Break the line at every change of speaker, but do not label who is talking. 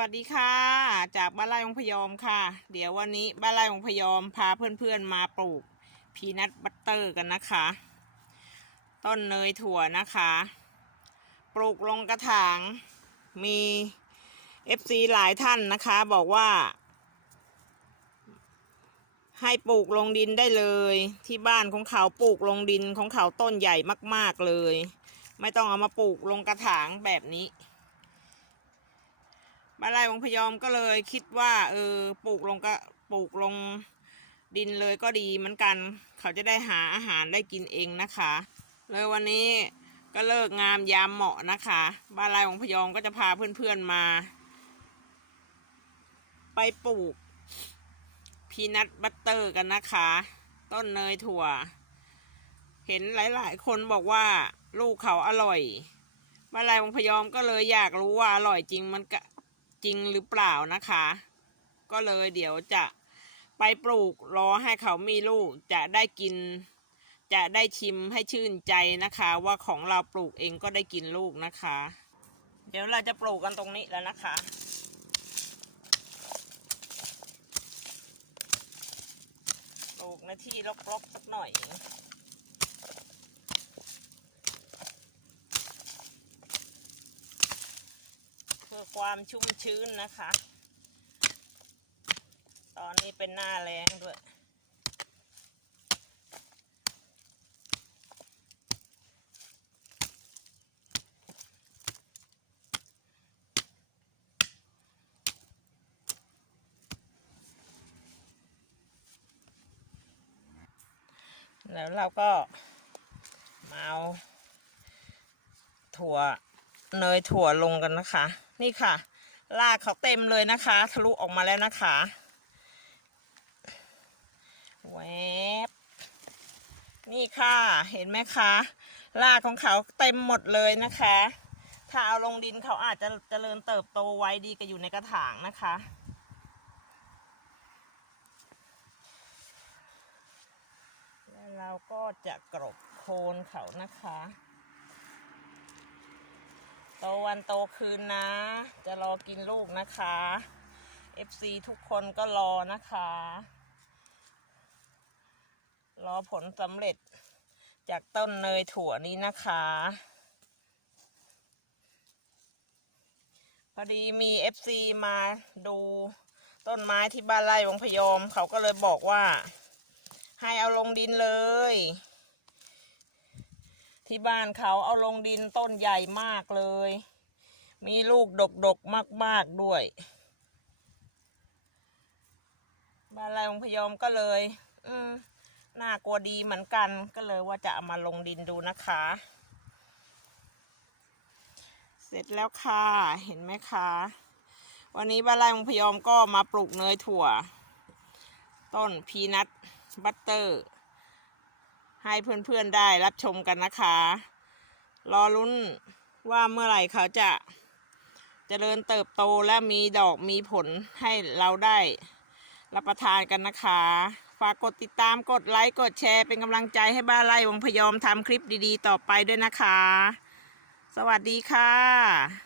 วัสดีค่ะ จากบ้านไร่องพยอมค่ะ เดี๋ยววันนี้บ้านไร่องพยอมพาเพื่อนๆมาปลูกพีนัทบัตเตอร์กันนะคะ ต้นเนยถั่วนะคะ ปลูกลงกระถางมี FC หลายท่านนะคะ บอกว่า ให้ปลูกลงดินได้เลย ที่บ้านของเขาปลูกลงดินของเขาต้นใหญ่มาก ๆเลย ไม่ต้องเอามาปลูกลงกระถางแบบนี้ บ้านไร่วงพยอมก็เลยคิดว่า เออปลูกลงก็ปลูกลงดินเลยก็ดีเหมือนกัน เขาจะได้หาอาหารได้กินเองนะคะ เลยวันนี้ก็เลิกงามยามเหมาะนะคะบ้านไร่วงพยอมก็จะพาเพื่อนๆมา ไปปลูก พีนัทบัตเตอร์กันนะคะ ต้นเนยถั่ว เห็นหลายๆ คนบอกว่าลูกเขาอร่อยบ้านไร่วงพยอมก็เลยอยากรู้ว่าอร่อยจริงมันกะ จริงหรือเปล่านะคะ ก็เลยเดี๋ยวจะไปปลูกรอให้เขามีลูกจะได้กิน จะได้ชิมให้ชื่นใจนะคะ ว่าของเราปลูกเองก็ได้กินลูกนะคะ เดี๋ยวเราจะปลูกกันตรงนี้แล้วนะคะปลูกในที่รกๆสักหน่อย เพื่อ ความชุ่มชื้นนะคะ ตอนนี้เป็นหน้าแรงด้วย แล้วเราก็มาเอาถั่ว เนยถั่วลงกันนะคะ นี่ค่ะรากเขาเต็มเลยนะคะ ทะลุออกมาแล้วนะคะแวบนี่ค่ะเห็นไหมคะรากของเขาเต็มหมดเลยนะคะ ถ้าเอาลงดินเขาอาจจะเจริญเติบโตไวดีก็อยู่ในกระถางนะคะแล้วเราก็จะกรบโคนเขานะคะ ตวันโตคืนนะ จะรอกินลูกนะคะ FC ทุกคนก็รอนะคะ รอผลสำเร็จจากต้นเนยถั่วนี้นะคะ พอดีมี FC มาดูต้นไม้ที่บ้านไร่วงพยอม เขาก็เลยบอกว่า ให้เอาลงดินเลย ที่บ้านเขาเอาลงดินต้นใหญ่มากเลย มีลูกดกๆมาก ๆ ด้วย บ้านไรองพยอมก็เลย อืมน่ากลัวดีเหมือนกัน ก็เลยว่าจะเอามาลงดินดูนะคะ เสร็จแล้วค่ะ เห็นไหมคะ วันนี้บ้านไรองพยอมก็มาปลูกเนยถั่ว ต้นพีนัทบัตเตอร์ ให้เพื่อนๆได้รับชมกันนะคะ รอลุ้นว่าเมื่อไหร่เขาจะจะเจริญเติบโตและมีดอกมีผลให้เราได้รับประทานกันนะคะ ฝากกดติดตามกดไลค์กดแชร์เป็นกำลังใจให้บ้านไร่วงพยอมทำคลิปดีๆ ต่อไปด้วยนะคะ สวัสดีค่ะ